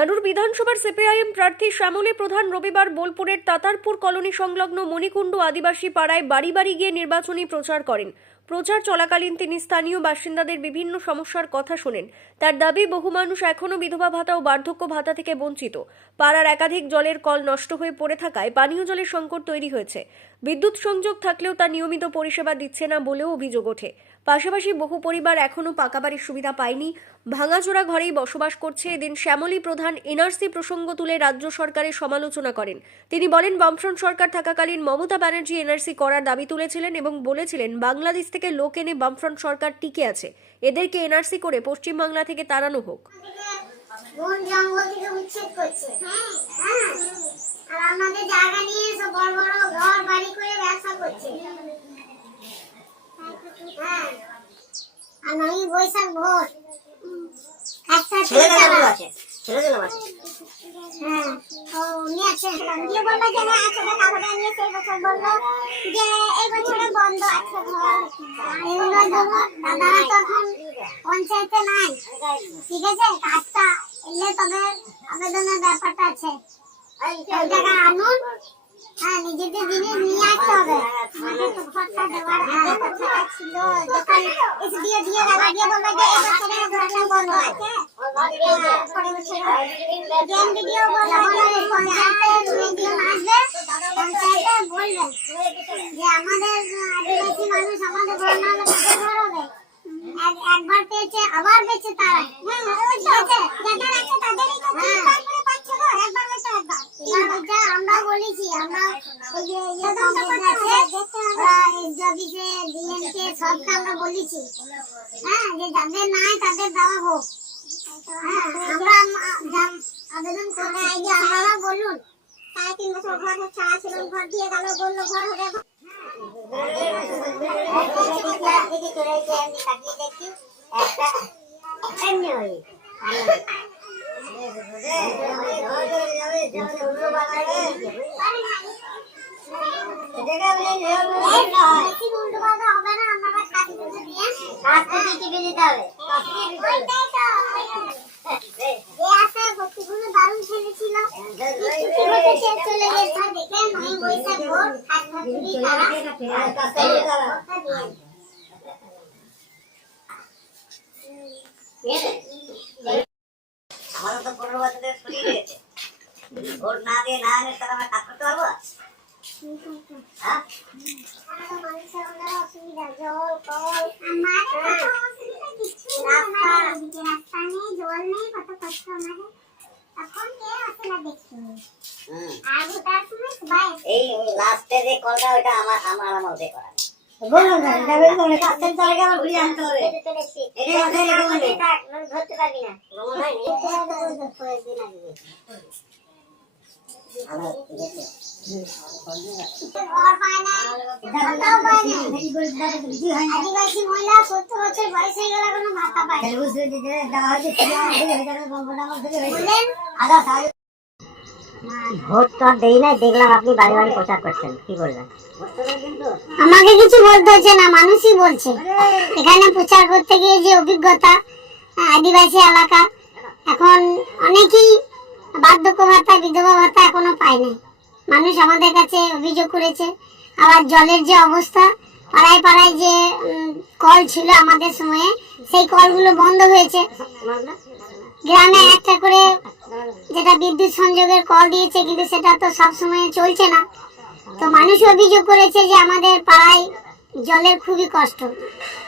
নানুর বিধানসভার সিপিআইএম প্রার্থী শ্যামলী প্রধান রবিবার বোলপুরের তাতারপুর কলোনি সংলগ্ন মণিকুণ্ড আদিবাসী পাড়ায় বাড়ি বাড়ি গিয়ে নির্বাচনী প্রচার করেন। প্রচার চলাকালীন তিনি স্থানীয় বাসিন্দাদের বিভিন্ন সমস্যার কথা শোনেন। তার দাবি, বহু মানুষ এখনও বিধবা ভাতা ও বার্ধক্য ভাতা থেকে বঞ্চিত। পাড়ার একাধিক জলের কল নষ্ট হয়ে পড়ে থাকায় পানীয় জলের সংকট তৈরি হয়েছে। বিদ্যুৎ সংযোগ থাকলেও তা নিয়মিত পরিষেবা দিচ্ছে না বলেও অভিযোগ ওঠে। পাশাপাশি বহু পরিবার এখনও পাকা বাড়ির সুবিধা পায়নি, ভাঙাচোরা ঘরেই বসবাস করছে। এদিন শ্যামলী প্রধান এনআরসি প্রসঙ্গ তুলে রাজ্য সরকারের সমালোচনা করেন। তিনি বলেন, বামফ্রন্ট সরকার থাকাকালীন মমতা ব্যানার্জি এনআরসি করার দাবি তুলেছিলেন এবং বলেছিলেন বাংলাদেশ থেকে লোক এনে বামফ্রন্ট সরকার টিকে আছে, এদেরকে এনআরসি করে পশ্চিমবাংলা থেকে তাড়ানো হোক। বন জঙ্গল থেকে উচ্ছেদ করছে, আর আমাদের জায়গা নিয়ে সব বড় বড় ঘর বাড়ি করে ব্যবসা করছে। আর নয় বৈশাখ ভোর উনি আছেন, দিয়ে বললো যে না আছে কাগজ নিয়ে সেই বছর বললো যে এই বছরে বন্ধ আছে ঘর। এগুলো দাদারা তখন পঞ্চায়েতে নাই, ঠিক আছে, কাজটা এলে তবে আবেদনের ব্যাপারটা আছে। ওই জায়গা আনুন, নিজেদের জিনিস নিয়ে আসতে হবে। ঘরটা দেওয়ার কথা ছিল, দোকান এসডিও দিয়ে গেল, দিয়ে বললো যে এই বছরে ঘরটা বন্ধ আছে। পরের বছর ভিডিও বললো পঞ্চায়েতে আসবে, পঞ্চায়েতে বলবেন যে আমাদের আদিবাসী মানুষ আমাদের ঘর না হলে ঘর হবে। একবার পেয়েছে আবার পেয়েছে তারা, যাদের আছে তাদেরই তো পাচ্ছে ঘর, একবার হয়তো একবার। আমরা বলেছি, আমরা ওই যে অফিসে ডিএমকে সবকে আমরা বলেছি, যে যাদের নাই তাদের দেওয়া হোক। আমরা আবেদন করে আপনারা বলুন, 3.5 বছর ঘর ছাড়া ছিল, ঘর দিয়ে গেল, বললো ঘর হবে। দারুণ ছেলেছিল, চলে গেছে দেখে নয় বৈশাখ ভোর আমাদের তো 15 বছরের ছুটি রয়েছে, ভোট না দিয়ে না এলে তারা আমরা কাজ করতে পারবো? অসুবিধা জল কল রাস্তা নেই, জল নেই, কত কষ্ট আমাদের। এখন কে আসে না দেখতে, আর ভোটার সময় সবাই এই লাস্টে যে কলটা ওইটা আমার আমল দিয়ে করা। ধরতে পারবি না, আদিবাসী মহিলা 70 বছর বয়স হয়ে গেল কোনো ভাতা পায়। ভোট তো আর দেই নাই, দেখলাম আপনি বাড়ি বাড়ি প্রচার করছেন, কি বলবেন? আমাকে কিছু বলতে হচ্ছে না, মানুষই বলছে। এখানে প্রচার করতে গিয়ে যে অভিজ্ঞতা, আদিবাসী এলাকা এখন অনেকেই বার্ধক্য ভাতা বিধবা ভাতা এখনো পায় নাই। মানুষ আমাদের কাছে অভিযোগ করেছে। আবার জলের যে অবস্থা, পাড়ায় পাড়ায় যে কল ছিল আমাদের সময়ে, সেই কলগুলো বন্ধ হয়েছে। গ্রামে একটা করে যেটা বিদ্যুৎ সংযোগের কল দিয়েছে, কিন্তু সেটা তো সব সময় চলছে না। তো মানুষ অভিযোগ করেছে যে আমাদের পাড়ায় জলের খুবই কষ্ট,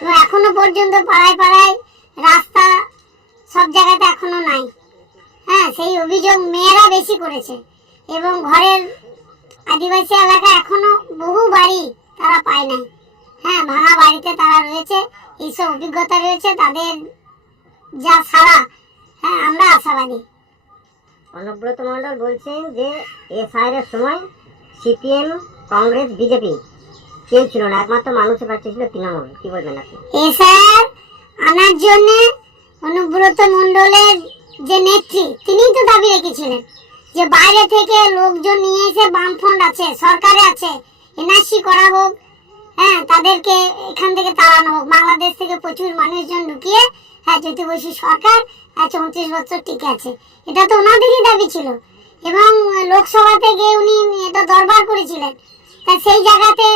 এবং এখনো পর্যন্ত পাড়ায় পাড়ায় রাস্তা সব জায়গাতে এখনো নাই। সেই অভিযোগ মেয়েরা বেশি করেছে, এবং ঘরের আদিবাসী এলাকা এখনো বহু বাড়ি তারা পায় নাই। ভাঙা বাড়িতে তারা রয়েছে, এইসব অভিজ্ঞতা রয়েছে তাদের, যা ছাড়া আমরা আশাবাদী। অনুব্রত মণ্ডল বলছেন যে এসআইআর এর সময় সিপিএম, কংগ্রেস, বিজেপি কেউ ছিল না, একমাত্র মানুষের পাশে ছিল তৃণমূল, কি বলবেন আপনি? এসআইআর আনার জন্য অনুব্রত মণ্ডলের যে নেত্রী, তিনিই তো দাবি রেখেছিলেন যে বাইরে থেকে লোকজন নিয়ে এসে বামফ্রন্ট আছে, সরকারে আছে, এনআরসি করা হোক, তাদেরকে এখান থেকে তাড়ানো হোক। বাংলাদেশ থেকে প্রচুর মানুষজন ঢুকিয়ে হ্যাঁ জ্যোতি বসু সরকার 34 বছর টিকে আছে, এটা তো ওনাদেরই দাবি ছিল। এবং লোকসভাতে গিয়ে উনি এটা দরবার করেছিলেন। তা সেই জায়গাতে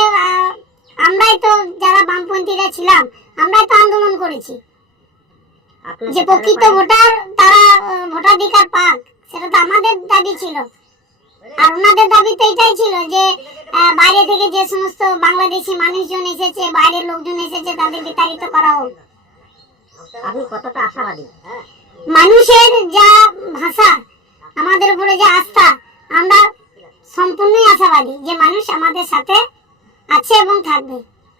আমরাই তো যারা বামপন্থীরা ছিলাম আমরাই তো আন্দোলন করেছি আপনার যে প্রকৃত ভোটার তারা ভোটাধিকার পাক, সেটা তো আমাদের দাবি ছিল। আর ওনাদের দাবি তো এটাই ছিল যে বাইরে থেকে যে সমস্ত বাংলাদেশি মানুষজন এসেছে, বাইরের লোকজন এসেছে, তাদের বিতাড়িত করা হোক। আপনি কতটা আশাবাদী? মানুষের যা ভাষা, আমাদের উপরে যে আস্থা, আমরা সম্পূর্ণই আশাবাদী যে মানুষ আমাদের সাথে আছে এবং থাকবে।